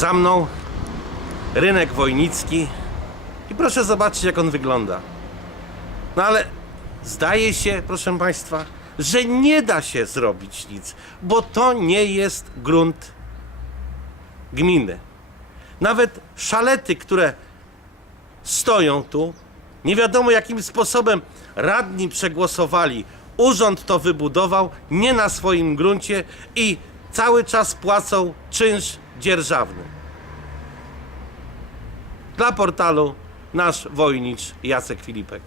Za mną rynek wojnicki i proszę zobaczyć, jak on wygląda. No ale zdaje się, proszę Państwa, że nie da się zrobić nic, bo to nie jest grunt gminy. Nawet szalety, które stoją tu, nie wiadomo jakim sposobem radni przegłosowali. Urząd to wybudował nie na swoim gruncie i cały czas płacą czynsz dzierżawny. Dla portalu nasz wojnicz Jacek Filipek.